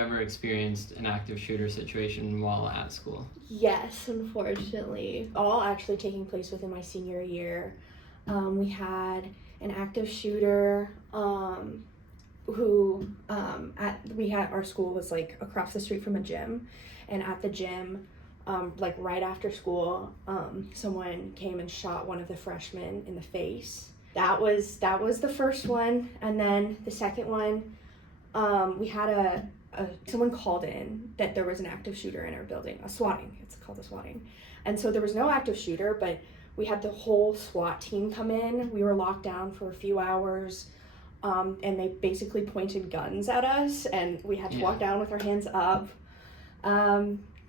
you ever experienced an active shooter situation while at school? Yes, unfortunately. All actually taking place within my senior year. We had an active shooter who our school was like across the street from a gym, and at the gym, like right after school, someone came and shot one of the freshmen in the face. That was the first one, and then the second one, we had someone called in that there was an active shooter in our building, a swatting. It's called a swatting, and so there was no active shooter, but we had the whole SWAT team come in. We were locked down for a few hours, and they basically pointed guns at us, and we had to walk down with our hands up.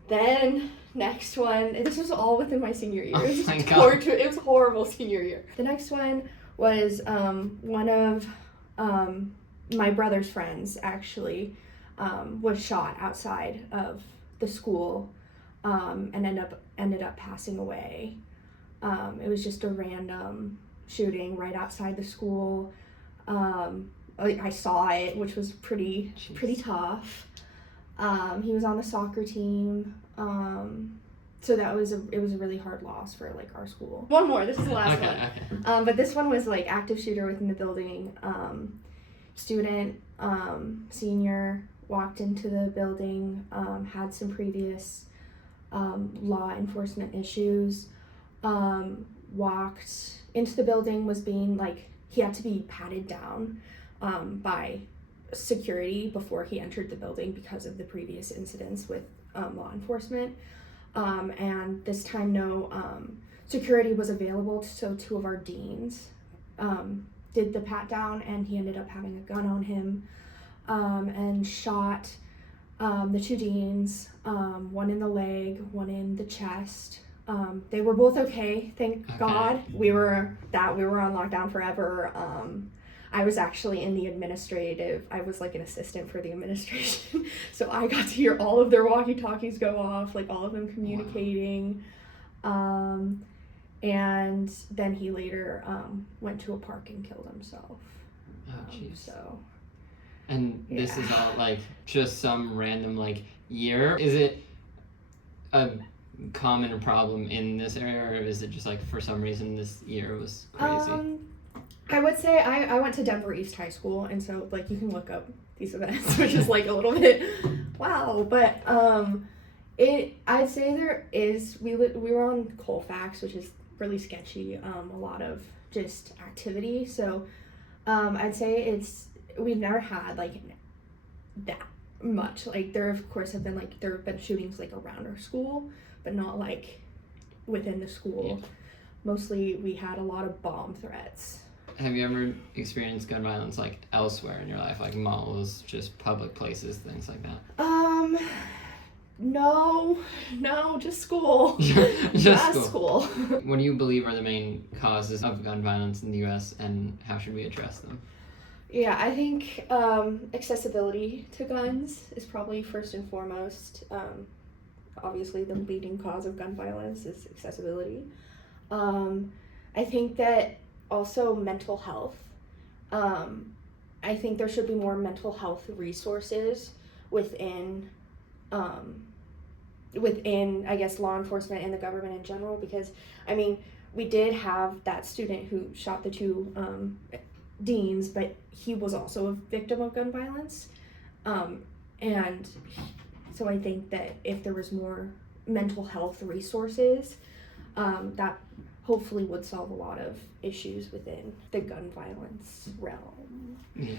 Then next one, this was all within my senior year. It was a horrible senior year. The next one was one of my brother's friends actually was shot outside of the school and ended up passing away. It was just a random shooting right outside the school. I saw it, which was pretty tough. He was on the soccer team. So it was a really hard loss for like our school. One more, this is the last one. Okay. But this one was like active shooter within the building. Student, senior, walked into the building, had some previous law enforcement issues, walked into the building, was being like, he had to be patted down by security before he entered the building because of the previous incidents with law enforcement. And this time no security was available, so two of our deans did the pat down, and he ended up having a gun on him and shot the two deans, one in the leg, one in the chest. They were both okay, thank God. We were on lockdown forever. I was actually in the I was like an assistant for the administration, so I got to hear all of their walkie-talkies go off, like all of them communicating. Wow. And then he later went to a park and killed himself. Oh, jeez. So. And this is all like just some random like year? Is it a common problem in this area, or is it just like for some reason this year was crazy? I would say I went to Denver East High School, and so like you can look up these events, which is like a little bit wow, but I'd say there is, we were on Colfax, which is really sketchy, a lot of just activity, so I'd say we've never had like that much, like there of course have been shootings like around our school, but not like within the school. Yeah. Mostly we had a lot of bomb threats. Have you ever experienced gun violence like elsewhere in your life, like malls, just public places, things like that? No, just school. just school. What do you believe are the main causes of gun violence in the U.S. and how should we address them? Yeah, I think accessibility to guns is probably first and foremost. Obviously, the leading cause of gun violence is accessibility. I think that also mental health. I think there should be more mental health resources within I guess law enforcement and the government in general, because I mean we did have that student who shot the two deans, but he was also a victim of gun violence, and so I think that if there was more mental health resources, that hopefully would solve a lot of issues within the gun violence realm. Yeah,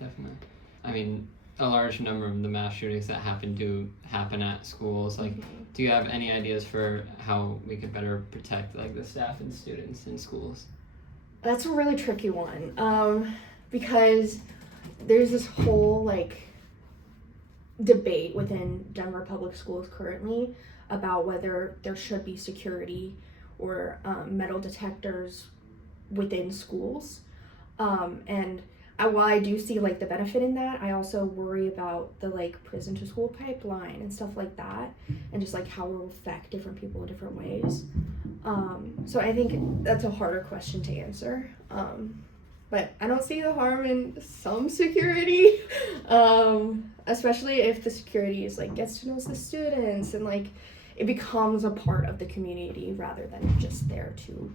definitely. I mean, a large number of the mass shootings that happen at schools. Like, do you have any ideas for how we could better protect like the staff and students in schools? That's a really tricky one, because there's this whole like debate within Denver public schools currently about whether there should be security or metal detectors within schools, and while I do see like the benefit in that, I also worry about the like prison to school pipeline and stuff like that, and just like how it will affect different people in different ways. So I think that's a harder question to answer. but I don't see the harm in some security, especially if the security is like gets to know the students and like it becomes a part of the community rather than just there to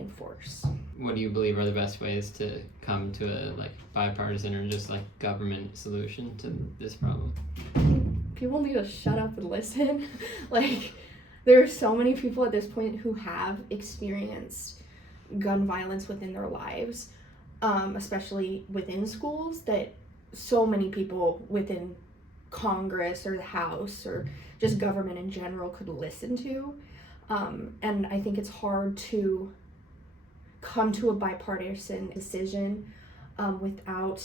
enforce. What do you believe are the best ways to come to a like bipartisan or just like government solution to this problem? People need to shut up and listen. Like, there are so many people at this point who have experienced gun violence within their lives, especially within schools, that so many people within Congress or the House or just government in general could listen to. And I think it's hard to come to a bipartisan decision without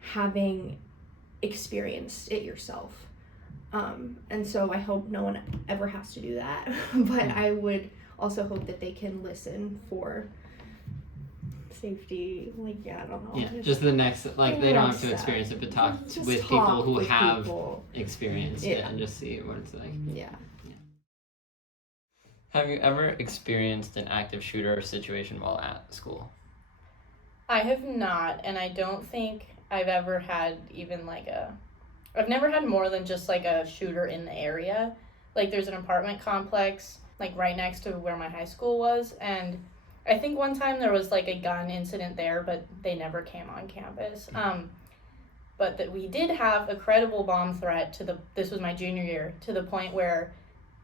having experienced it yourself. And so I hope no one ever has to do that. But I would also hope that they can listen for safety. Like, yeah, I don't know. Yeah, just the next, like, they don't have to experience it, but talk with people who have experienced it and just see what it's like. Yeah. Have you ever experienced an active shooter situation while at school? I have not, and I don't think I've ever had even like I've never had more than just like a shooter in the area. Like, there's an apartment complex like right next to where my high school was, and I think one time there was like a gun incident there, but they never came on campus. But that we did have a credible bomb threat this was my junior year, to the point where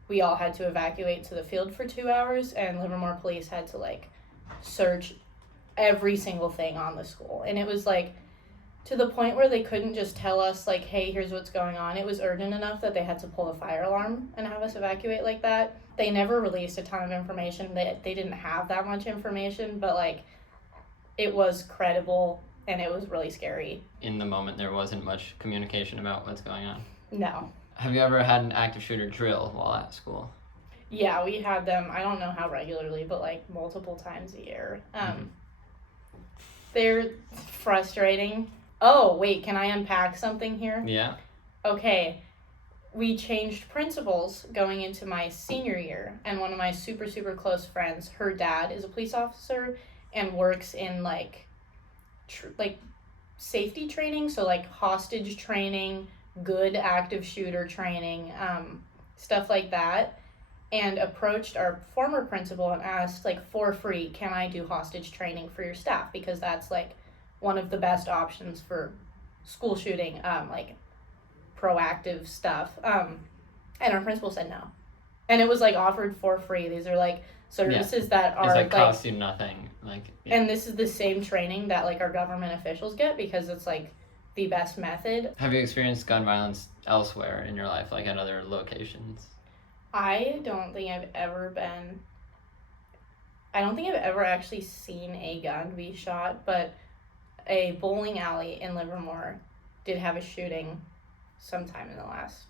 we all had to evacuate to the field for 2 hours, and Livermore police had to like search every single thing on the school. And it was like to the point where they couldn't just tell us like, hey, here's what's going on. It was urgent enough that they had to pull a fire alarm and have us evacuate like that. They never released a ton of information. They didn't have that much information, but like it was credible and it was really scary. In the moment, there wasn't much communication about what's going on. No. Have you ever had an active shooter drill while at school? Yeah, we had them, I don't know how regularly, but like multiple times a year. They're frustrating. Oh, wait, can I unpack something here? Yeah. Okay, we changed principals going into my senior year, and one of my super, super close friends, her dad is a police officer and works in like safety training, so like hostage training, good active shooter training, stuff like that, and approached our former principal and asked like for free, can I do hostage training for your staff, because that's like one of the best options for school shooting, like proactive stuff. And our principal said no, and it was like offered for free. These are like services that are like cost you nothing, like and this is the same training that like our government officials get, because it's like the best method. Have you experienced gun violence elsewhere in your life, like at other locations? I don't think I've ever actually seen a gun be shot, but a bowling alley in Livermore did have a shooting sometime in the last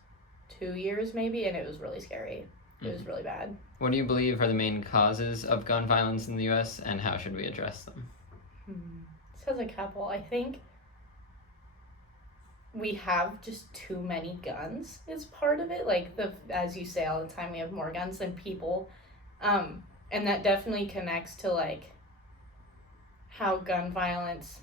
2 years maybe, and it was really scary. It was really bad. What do you believe are the main causes of gun violence in the U.S., and how should we address them? This has a couple. I think we have just too many guns is part of it. Like, as you say all the time, we have more guns than people. And that definitely connects to, like, how gun violence,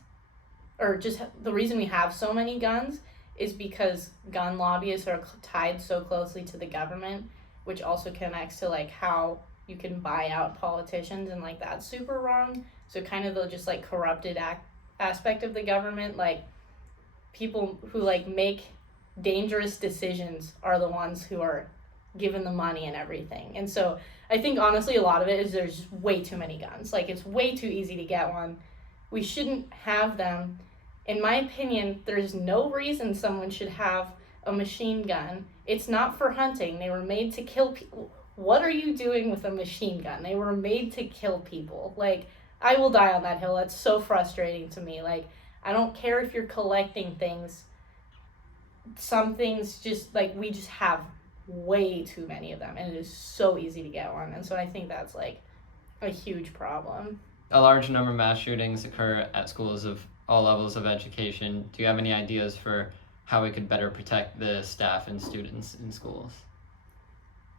or just the reason we have so many guns is because gun lobbyists are tied so closely to the government, which also connects to, like, how you can buy out politicians, and, like, that's super wrong. So kind of the just, like, corrupted aspect of the government, like, people who like make dangerous decisions are the ones who are given the money and everything. And so I think honestly a lot of it is there's way too many guns. Like, it's way too easy to get one. We shouldn't have them. In my opinion, there's no reason someone should have a machine gun. It's not for hunting. They were made to kill people. What are you doing with a machine gun? They were made to kill people. Like, I will die on that hill. That's so frustrating to me. Like, I don't care if you're collecting things. Some things just, like, we just have way too many of them, and it is so easy to get one. And so I think that's, like, a huge problem. A large number of mass shootings occur at schools of all levels of education. Do you have any ideas for how we could better protect the staff and students in schools?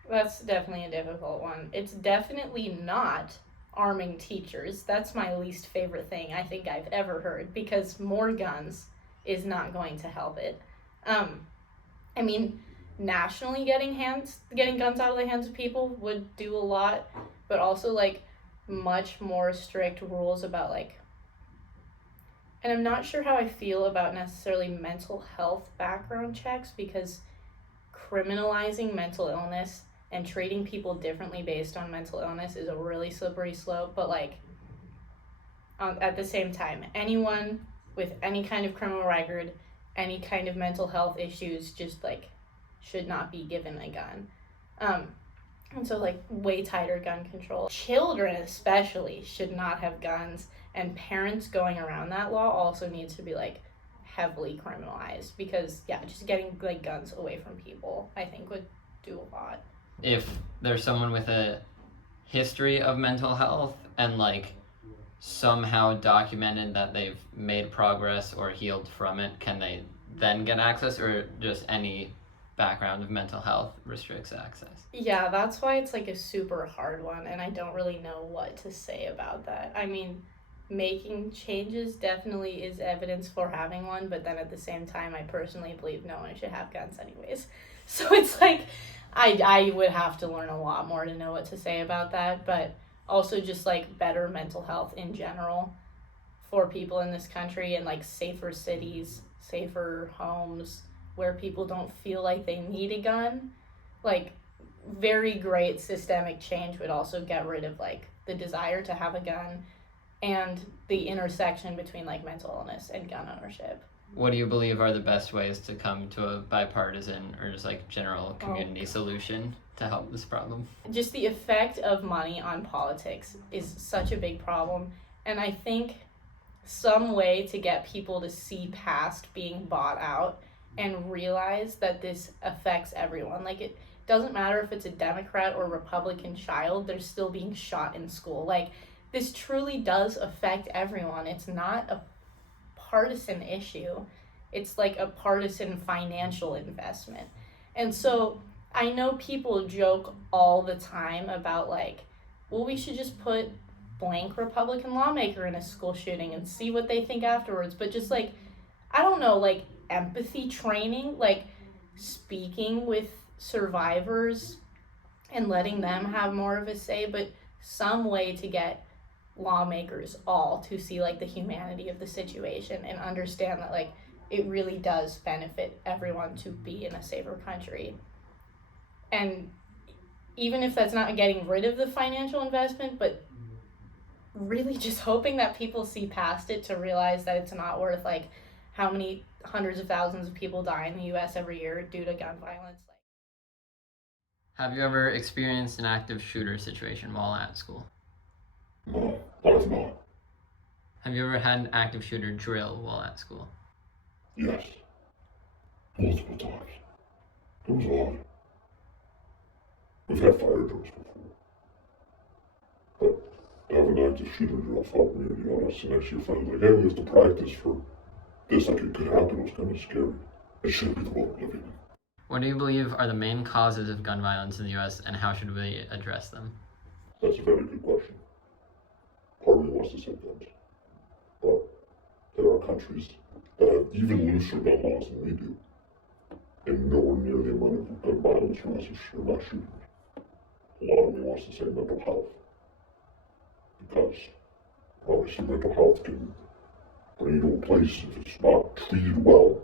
That's definitely a difficult one. It's definitely not arming teachers. That's my least favorite thing I think I've ever heard, because more guns is not going to help it. I mean, nationally getting guns out of the hands of people would do a lot, but also like much more strict rules about like, and I'm not sure how I feel about necessarily mental health background checks, because criminalizing mental illness and treating people differently based on mental illness is a really slippery slope. But like, at the same time, anyone with any kind of criminal record, any kind of mental health issues, just like should not be given a gun. And so like way tighter gun control. Children especially should not have guns, and parents going around that law also needs to be like heavily criminalized, because yeah, just getting like guns away from people I think would do a lot. If there's someone with a history of mental health and like somehow documented that they've made progress or healed from it, can they then get access, or just any background of mental health restricts access? Yeah, that's why it's like a super hard one, and I don't really know what to say about that. I mean, making changes definitely is evidence for having one, but then at the same time, I personally believe no one should have guns anyways. So it's like, I would have to learn a lot more to know what to say about that, but also just like better mental health in general for people in this country, and like safer cities, safer homes where people don't feel like they need a gun. Like, very great systemic change would also get rid of like the desire to have a gun and the intersection between like mental illness and gun ownership. What do you believe are the best ways to come to a bipartisan or just like general community solution to help this problem? Just the effect of money on politics is such a big problem, and I think some way to get people to see past being bought out and realize that this affects everyone. Like, it doesn't matter if it's a Democrat or Republican child, they're still being shot in school. Like, this truly does affect everyone. It's not a partisan issue. It's like a partisan financial investment. And so I know people joke all the time about like, well, we should just put blank Republican lawmaker in a school shooting and see what they think afterwards. But just like, I don't know, like empathy training, like speaking with survivors and letting them have more of a say, but some way to get lawmakers all to see like the humanity of the situation and understand that like it really does benefit everyone to be in a safer country. And even if that's not getting rid of the financial investment, but really just hoping that people see past it to realize that it's not worth like how many hundreds of thousands of people die in the US every year due to gun violence. Have you ever experienced an active shooter situation while at school? No, I've not. Have you ever had an active shooter drill while at school? Yes. Multiple times. It was odd. We've had fire drills before. But having an active shooter drill felt weird, you know, that's the next year friends like, hey, we have to practice for this, like it could happen. It was kind of scary. It shouldn't be the world we're living in. What do you believe are the main causes of gun violence in the US, and how should we address them? That's a very good question. Part of me wants to say guns. But there are countries that have even looser gun laws than we do, and nowhere near the amount of gun violence or mass shootings. A lot of me wants to say mental health, because obviously mental health can bring you to a place, if it's not treated well,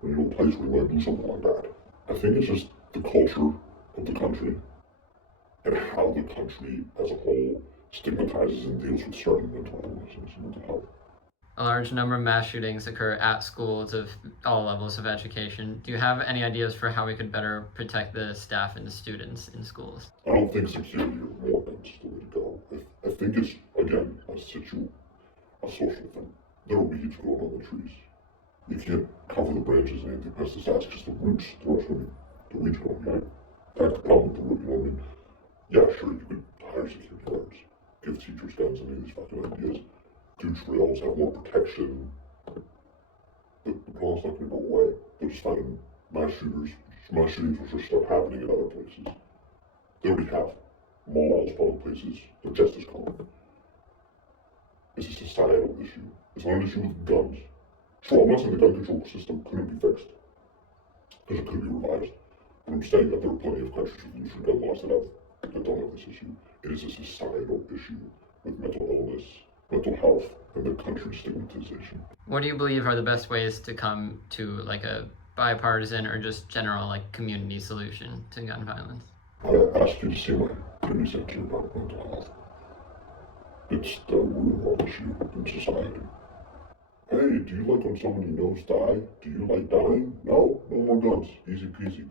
bring you to a place where you might do something like that. I think it's just the culture of the country and how the country as a whole stigmatizes and deals with certain mental illnesses and mental health. A large number of mass shootings occur at schools of all levels of education. Do you have any ideas for how we could better protect the staff and the students in schools? I don't think security or more guns is the way to go. I think it's, again, a social thing. There are weeds growing on the trees. You can't cover the branches and anything past the that's just the roots. The roots going to the weeds growing behind. That's the problem with the root, you know what I mean? Yeah, sure, you could hire security guards, give teachers guns and these fucking ideas, do drills, have more protection. The problem's not going to go away. They're just finding mass shooters. Mass shootings will just start happening in other places. They already have. Malls, public places, they're just as common. It's a societal issue. It's not an issue with guns. Sure, I'm not saying the gun control system couldn't be fixed, because it could be revised. But I'm saying that there are plenty of countries with looser gun laws that don't have this issue. It is a societal issue with mental illness, mental health, and the country's stigmatization. What do you believe are the best ways to come to like a bipartisan or just general like community solution to gun violence? I ask you to see my previous entry about mental health. It's the root of all issue in society. Hey, do you like when someone you know's die? Do you like dying? No? No more guns. Easy peasy.